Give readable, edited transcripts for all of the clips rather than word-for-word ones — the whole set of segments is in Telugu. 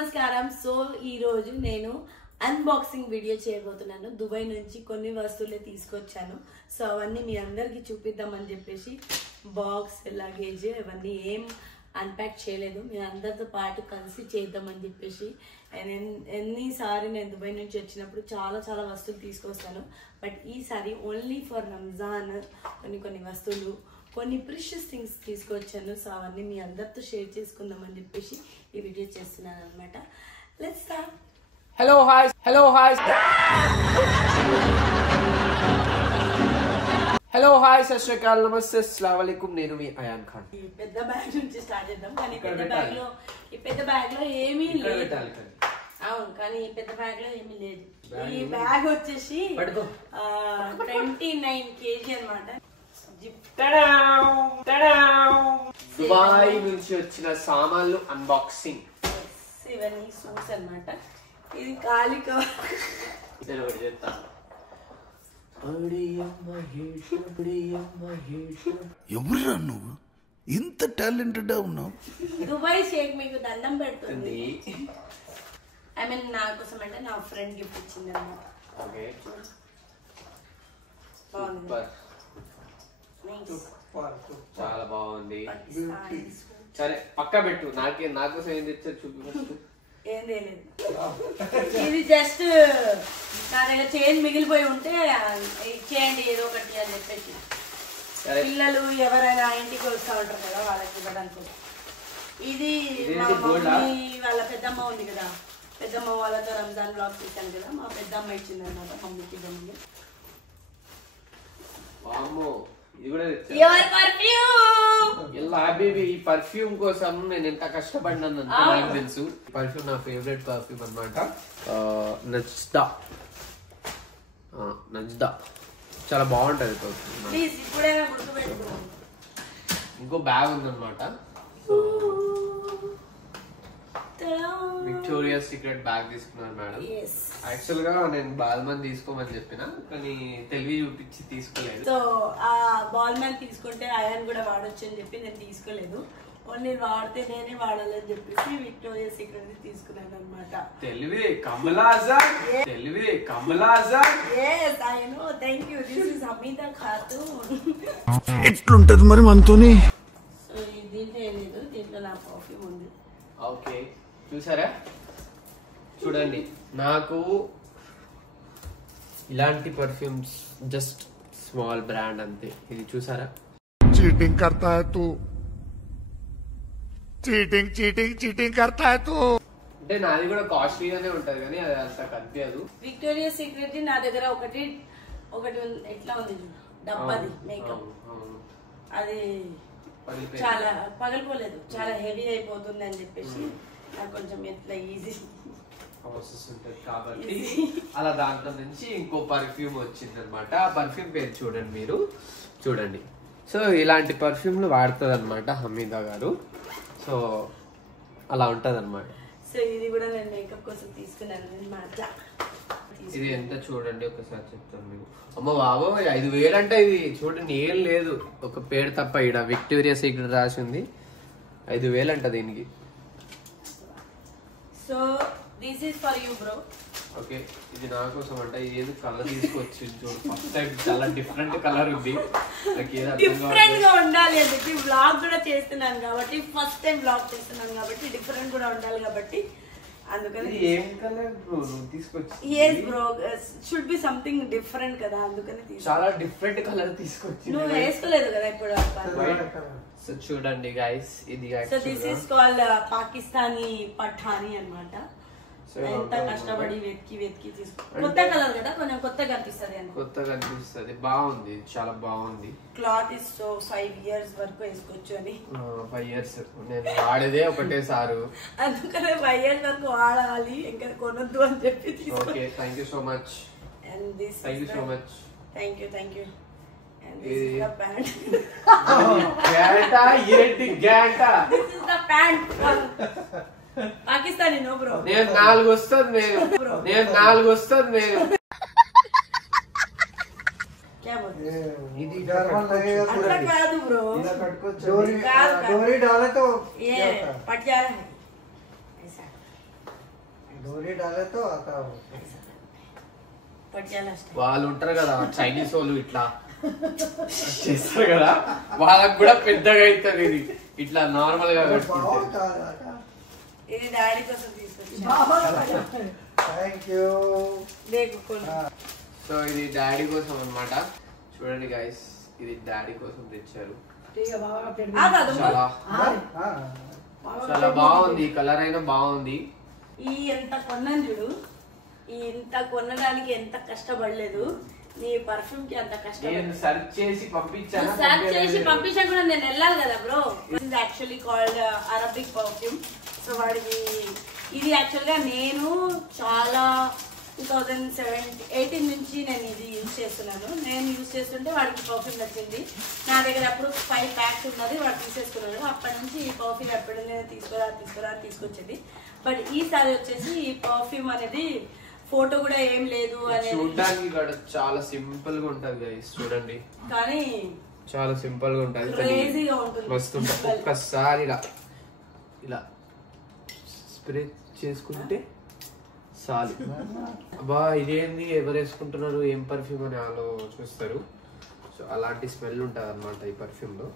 నమస్కారం. సో ఈ రోజు నేను అన్బాక్సింగ్ వీడియో చేయబోతున్నాను. దుబాయ్ నుంచి కొన్ని వస్తువులు తీసుకొచ్చాను. సో అవన్నీ మీ అందరికి చూపిద్దామని చెప్పేసి బాక్స్ లగేజ్ అవన్నీ ఏం అన్ప్యాక్ చేయలేదు, మీ అందరితో పాటు కలిసి చేద్దామని చెప్పేసి. ఎన్నిసారి నేను దుబాయ్ నుంచి వచ్చినప్పుడు చాలా వస్తువులు తీసుకొస్తాను, బట్ ఈసారి ఓన్లీ ఫర్ రంజాన్ కొన్ని వస్తువులు, కొన్ని ప్రిషియస్ థింగ్స్ తీసుకొచ్చాను. సో అవన్నీ మీ అందరితో షేర్ చేసుకుందామని చెప్పేసి ఈ వీడియో చేస్తున్నాను అనమాట. Let's start. హలో హాయ్ సత్ శ్రీ అకాల్, నమస్తే, అస్సలాము అలైకుం. నేను మీ అయాన్ ఖాన్. ఈ పెద్ద బ్యాగ్ నుంచి స్టార్ట్ చేద్దాం. కానీ ఈ పెద్ద బ్యాగ్ లో ఏమీ లేదు. అవును, కానీ ఈ పెద్ద బ్యాగ్ లో ఏమీ లేదు. ఈ బ్యాగ్ వచ్చేసి 29 kg అనమాట. దుబాయ్ నుంచి వచ్చిన సామాన్లు అన్బాక్సింగ్. ఇవన్నీ సూట్స్ అనమాట. ఇది ఖాళీ ఎవరురా నువ్వు, ఇంత టాలెంటెడ్ ఉన్నావు? దుబాయ్ షేక్ మీకు దండం పెడుతుంది. ఐ మీన్ నా కోసం అంటే నా ఫ్రెండ్ గిఫ్ట్ ఇచ్చింది అనమాట. చాలా బాగుంది. సరే పక్క పెట్టు, నా కోసం ఏం తెచ్చా చూపి. ఏం లేదు, ఇది జస్ట్ నా దగ్గర చైన్ మిగిలిపోయి ఉంటే ఇచ్చేయండి ఏదో ఒకటి అని చెప్పేసి. పిల్లలు ఎవరైనా ఇంటికి వస్తూ ఉంటారు కదా, వాళ్ళకి ఇవ్వడానికి. ఇది మా మమ్మీ వాళ్ళ పెద్దమ్మ ఉంది కదా, పెద్దమ్మ వాళ్ళతో రంజాన్ బ్లాగ్ తీసాను కదా, మా పెద్దమ్మ ఇచ్చింది అనమాట మమ్మీకి. ఈ పర్ఫ్యూమ్ కోసం నేను ఎంత కష్టపడినాను నాకు తెలుసు. పర్ఫ్యూమ్ నా ఫేవరెట్ పర్ఫ్యూమ్ అనమాట. నజ్దా చాలా బాగుంటది పర్ఫ్యూమ్. ఇంకో బ్యాగ్ ఉందన్నమాట, విక్టోరియా సీక్రెట్ బ్యాగ్ తీసుకున్నాను మేడం. యాక్చువల్ గా నేను బాల్ మ్యాన్ తీసుకోమని చెప్పిన, కానీ తెలివి చూపించి తీసుకోలేదు. సో ఆ బాల్ మ్యాన్ తీసుకుంటే అయాన్ కూడా వాడొచ్చు అని చెప్పి నేను తీసుకోలేదు. ఓన్లీ వాడితే నేనే వాడాలని చెప్పేసి విక్టోరియా సీక్రెట్ తీసుకున్నాను అనమాట. తెలివి కమలాజన్, తెలివి కమలాజన్. yes I know, thank you. this is Amita Khatun. ఎట్లుంటది మరి మనతోని? సో దీంట్లో ఏం లేదు, దీంట్లో నా పర్ఫ్యూమ్ ఉంది. ఓకే, చూసారా? చూడండి, నాకు ఇలాంటి పర్ఫ్యూమ్స్ జస్ట్ స్మాల్ బ్రాండ్ అంతే. ఇది చూసారా? చీటింగ్ కర్తా హై తూ, చీటింగ్ కర్తా హై తూ. అంటే నాది కూడా కాస్ట్లీగానే ఉంటది, కానీ అది అంత కనిపించదు. విక్టోరియా సీక్రెట్ నా దగ్గర ఒకటి ఎట్లా ఉంది డబ్బాది మేకప్. అది చాలా పగలిపోలేదు, చాలా హెవీ అయిపోతుంది అని చెప్పేసి నాకు కొంచెం ఎట్లా ఈజీ ప్రాసెస్ ఉంటుంది కాబట్టి అలా దాంట్లో నుంచి ఇంకో పర్ఫ్యూమ్ వచ్చింది అనమాట. ఆ పర్ఫ్యూమ్ పేరు చూడండి, మీరు చూడండి. సో ఇలాంటి పర్ఫ్యూమ్లు వాడుతుంది అనమాట హమీదా గారు. సో అలా ఉంటది అనమాట. సో ఇది కూడా నేను మేకప్ కోసం తీసుకున్నాను అనమాట. ఇది ఎంత చూడండి, ఒకసారి చెప్తాను మీకు. అమ్మ బాబో, 5,000 అంటే ఇది చూడండి, ఏం లేదు, ఒక పేరు తప్ప. ఇక్కడ విక్టోరియా సీక్రెట్ రాసి ఉంది, 5,000 అంట దీనికి. So this is for you bro. Okay, ఇది నా కోసం అంట. ఏది కలర్ తీసుకొచ్చి చూడు, ఫస్ట్ టైం చాలా డిఫరెంట్ కలర్ ఉంది. డిఫరెంట్ గా ఉండాలి అని చెప్పి బ్లాగ్ కూడా చేస్తున్నాను కాబట్టి, ఫస్ట్ టైం బ్లాగ్ చేస్తున్నాను కాబట్టి డిఫరెంట్ కూడా ఉండాలి కాబట్టి అందుకని. ఏం కలర్ బ్రో తీసుకొచ్చి? yes bro, should be something different కదా, అందుకని చాలా డిఫరెంట్ కలర్ తీసుకొచ్చి. నువ్వు వేసుకోలేదు కదా ఇప్పుడు. సో చూడండి గైస్, ఇది so this is called Pakistani Pathani అన్నమాట. ఎంత కష్టపడి వెతికి తీసుకో. కొత్త కలర్ కదా, కొంచెం కొత్తగా అనిపిస్తుంది అని. కొత్తగా అనిపిస్తుంది, బాగుంది, చాలా బాగుంది. క్లాత్ ఇస్ సో 5 years వరకు వేసుకోవచ్చు అని. 5 years నేను వాడేదే ఒకటేసారి, అందుకనే 5 years వరకు వాడాలి, ఇంకా కొనొద్దు అని చెప్పి. Okay, thank you so much. And this thank you so much. Thank you and this is the pant. గ్యాంటా ఏంటి గ్యాంటా? This is the pant Pakistani. No bro, నేను 4 వస్తుంది, నేను 4 వస్తుంది. నేను अट्ला कादू ब्रो डोरी डाले तो ये पट जा रहा है ऐसा डोरी डाले तो आता हो పట్యాల వాళ్ళు ఉంటారు కదా చైనీస్ వాళ్ళు ఇట్లా చేస్తారు కదా వాళ్ళకి కూడా పెద్దగా అవుతుంది ఇది ఇట్లా నార్మల్ గా కట్టుకుంటే. ఇది డాడీ కోసం తీసుకొచ్చాను. थैंक यू సో ఇది డాడీ కోసం అన్నమాట. చూడండి గైస్, ఇది డాడీ కోసం తెచ్చారు. చాలా చాలా బాగుంది, కలర్ అయినా బాగుంది. ఈ ఎంత కొన్నాను చూడు, ఈ ఎంత కొనడానికి ఎంత కష్టపడలేదు. నీ పర్ఫ్యూమ్ కి అంత నేను సెర్చ్ చేసి పంపించాను. సర్చ్ చేసి పంపించా కూడా నేను వెళ్ళాలి కదా bro. This actually called Arabic perfume. So వాడికి ఇది యాక్చువల్ గా నేను చాలా 2018 నుంచి నేను ఇది యూజ్ చేస్తున్నాను. నేను యూజ్ చేస్తుంటే వాడికి పర్ఫ్యూమ్ నచ్చింది. నా దగ్గర అప్పుడు 5 ప్యాక్స్ ఉన్నది, వాడు తీసేసుకున్నాడు. అప్పటి నుంచి ఈ పర్ఫ్యూమ్ ఎప్పుడు నేను తీసుకురా తీసుకొచ్చింది. బట్ ఈసారి వచ్చేసి ఈ పర్ఫ్యూమ్ అనేది ఫోటో కూడా ఏం లేదు అనేది చూడడానికి కూడా చాలా సింపుల్ గా ఉంటది గైస్. చూడండి, కానీ చాలా సింపుల్ గా ఉంటది, క్రేజీగా ఉంటుంది. మస్తు ఉంటది. ఒక్కసారి ఇలా ఇలా స్ప్రే చేసుకుంటే చాలు. అబ్బా ఇదేంది, ఎవరు వేసుకుంటున్నారు, ఏం పర్ఫ్యూమ్ అని వాళ్ళు చూస్తారు. సో అలాంటి స్మెల్ ఉంటది అన్నమాట ఈ పర్ఫ్యూమ్ లో.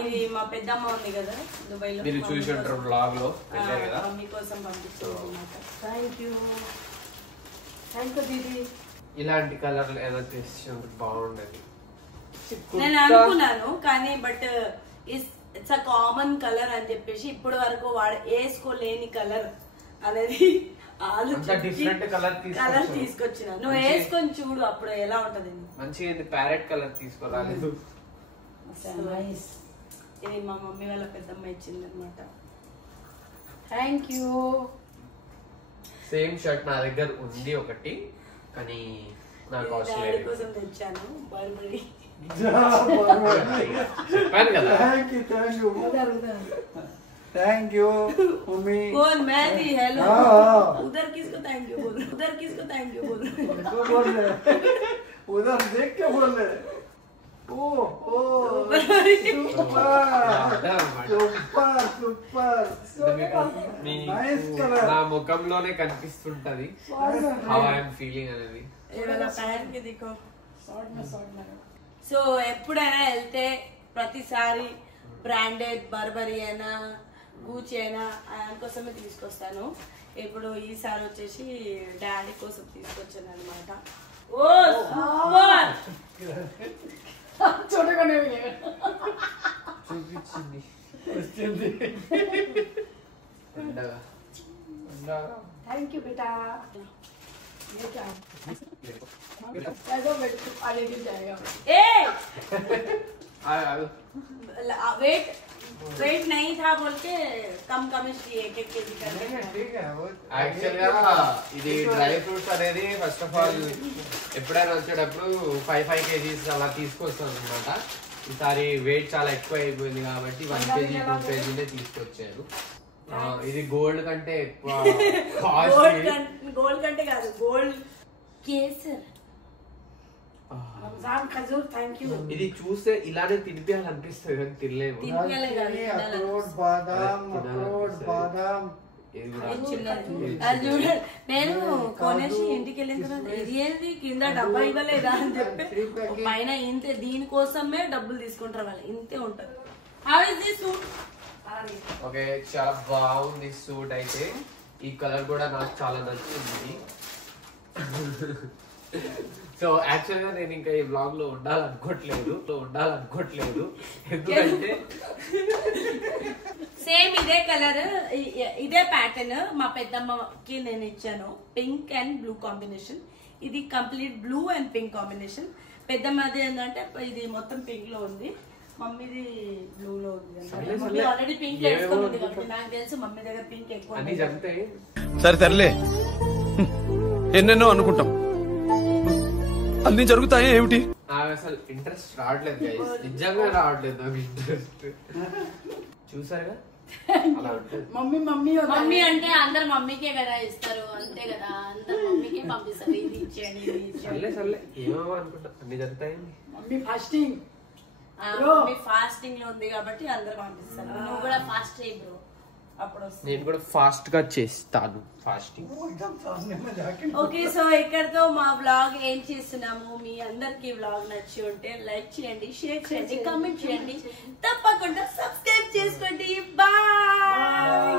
ఇది మా పెద్దమ్మ ఉంది కదా దుబాయ్ లో, మీరు చూసి ఉంటారు బ్లాగ్ లో వెళ్ళారు కదా. మమ్మీ కోసం పంపించారు. థ్యాంక్ యూ దీది. ఇలాంటి కలర్ ఏదో తెచ్చినందుకు బాగుండేది. నేను అనుకున్నాను కానీ but it's a common colour అని చెప్పేసి ఇప్పటి వరకు వాడు వేసుకోలేని కలర్ అనేది డిఫరెంట్ కలర్ తీసుకొచ్చిన. నువ్వు వేసుకొని చూడు అప్పుడు ఎలా ఉంటది. మంచిగా ప్యారెట్ కలర్ తీసుకోరాలేదు. ఇది మా మమ్మీ వాళ్ళ పెద్దమ్మ ఇచ్చింది అనమాట. Thank you. సేమ్ షర్ట్ నా దగ్గర ఉంది ఒకటి, కానీ నాకు అవసరం లేదు. కోసం తెచ్చాను బర్బరీ. చెప్పాను కదా. थैंक यू मम्मी बोल मैं थी हेलो. उधर किसको थैंक यू बोल, उधर किसको थैंक यू बोल. बोल रहे उधर देख के बोल रहे ओ ओ నా ముఖంలోనే కనిపిస్తుంటది హౌ ఐఎమ్ ఫీలింగ్ అనేది. సో ఎప్పుడైనా వెళ్తే ప్రతిసారి బ్రాండెడ్ బర్బరీ అయినా గూచి అయినా ఆయన కోసమే తీసుకొస్తాను. ఇప్పుడు ఈసారి వచ్చేసి డాడీ కోసం తీసుకొచ్చాను అనమాట. ఓ చూపించింది. Thank you beta. वेट नहीं था बोल के कम इसलिए 1 kg करके. యాక్చువల్ గా ఇది డ్రై ఫ్రూట్స్ అనేది ఫస్ట్ ఆఫ్ ఆల్ ఎప్పుడైనా వచ్చేటప్పుడు 5 kgs అలా తీసుకొస్తాను అనమాట. ఈసారి వెయిట్ చాలా ఎక్కువ అయిపోయింది కాబట్టి 1 kg 2 kg తీసుకొచ్చారు. ఇది గోల్డ్ కంటే ఎక్కువ గోల్డ్ కంటే కాదు, గోల్డ్ కేసర్ రంజాన్ ఖజూర్. Thank you. ఇది చూస్తే ఇలానే తినిపించాలనిపిస్తుంది కానీ తినలేము. अखरोट बादाम చూడండి, నేను కొనేసి ఇంటికి వెళ్ళిన తర్వాత ఇది ఏంది కింద డబ్బా ఇవ్వలేదా అని చెప్పి పైన ఇంతే, దీనికోసమే డబ్బులు తీసుకుంటారు వాళ్ళు, ఇంతే ఉంటది. How is this suit? Okay, చాలా బాగుంది సూట్ అయితే. ఈ కలర్ కూడా నాకు చాలా నచ్చింది. సో యాక్చువల్ గా నేను ఇంకా ఈ బ్లాగ్ లో ఉండాలనుకోవట్లేదు ఎందుకంటే సేమ్ ఇదే కలర్ ఇదే ప్యాటర్న్ మా పెద్దమ్మకి నేను ఇచ్చాను. Pink and blue combination. ఇది complete blue and pink combination. పెద్దమ్మది ఏంటంటే ఇది మొత్తం పింక్ లో ఉంది, మమ్మీది బ్లూ లో ఉంది. మమ్మీ ఆల్రెడీ పింక్ వేసుకుంది కాబట్టి నాకు తెలుసు మమ్మీ దగ్గర పింక్ ఎక్కువ. అన్ని చెప్తే సరే ఎన్నెన్నో అనుకుంటాం, అన్ని జరుగుతాయి ఏమిటి? నాకు అసలు ఇంట్రెస్ట్ రావట్లేదు గైస్, నిజంగా రావట్లేదు నాకు ఇంట్రెస్ట్. చూసారుగా అలా ఉంటుంది. మమ్మీ అంటే అందరు మమ్మీకే కదా ఇస్తారు, అంతే కదా, అందరు మమ్మీకే పంపిస్తారు. ఇది ఇచ్చేయండి ఇది ఇచ్చేయండి. సర్లే ఏమో అనుకుంటా, అన్ని జరుగుతాయి. మమ్మీ ఫాస్టింగ్ లో ఉంది కాబట్టి అందరు పంపిస్తారు. నువ్వు కూడా ఫాస్ట్ అయ్యి బ్రో. అప్పుడు వస్తుంది. నేను కూడా ఫాస్ట్ గా చేస్తాను ఫాస్టింగ్. ఓకే, సో ఇక్కడతో మా వ్లాగ్ ఏం చేస్తున్నాము. మీ అందరికి వ్లాగ్ నచ్చి ఉంటే లైక్ చేయండి, షేర్ చేయండి, కామెంట్ చేయండి, తప్పకుండా సబ్స్క్రైబ్ చేసుకోండి. బాయ్.